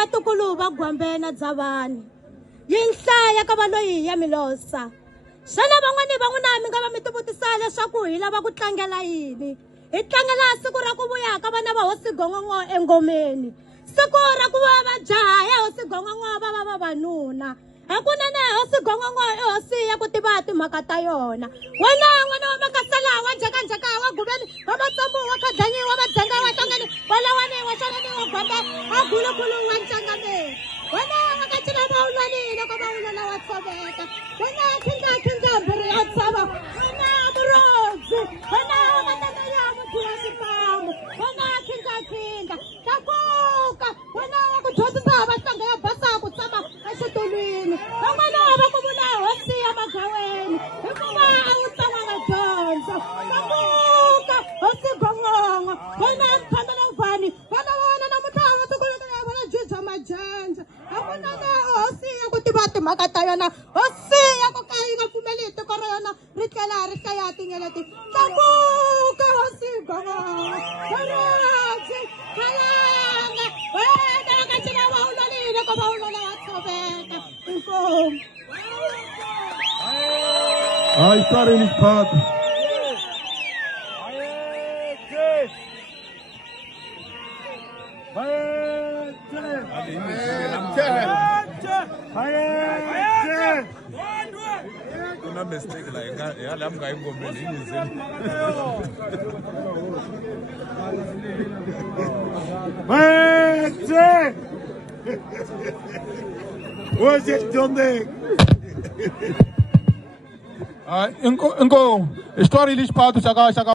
vatukulu va Gwambena Dzavani yi nhlaya ka valoyi ya milosa. Xana van'wani van'wina mi nga va mi tivutisa leswaku hi lava ku tlangela yini? Hi tlangela siku ra ku vuya ka vana va Hosi Gongongo engomeni, siku ra ku va va jaha ya Hosi Gongongo va va vavanuna. Hakunene Hosi Gongongo i hosi ya ku tiva timhaka ta yona. Wena n'wana wa Makasala wa Njhakanjhaka wa Gubeni wa Matsombo wa Khadanyi wa Madzenga wa Hlangani wa Lawani wa Xalani wa Gwambe wa Gulukulu wa Ncangame. Wena wa ka Cina Mawulani loko Mawulana wa Tshoveka. Wena Khinga mbhiri ya Tsava. Wena Murodzi. Wena wa Matana ya Muthiwa Xipamu. Wena Khinga. Tlakuka. Wena wa ku dyondzisa vatlanga ya basa ku tshama exitulwini. Van'wana va ku vula hosi ya Magaweni hikuva a wu tlanga dyondzo. Tlakuka Hosi Gongongo. Wena Mphamela Vani. Vana va wena namuntlha va tukulukela vona Juja Majenje. Hakunene hosi ya ku tiva timhaka ta yona, hosi ya ku ka yi nga pfumeli hi tiko ra yona ri tlela ri hlaya tinyeleti. Tlakuka Hosi Gongongo. Murodzi. Khalanga. Wena wa ka Cina Mawulani loko Mawulana wa Tshoveka. Inkomu. História em Espada. Kuna mistake like yale amga ingomeni izini. Vete! Hoje onde? Inko história em Espada chega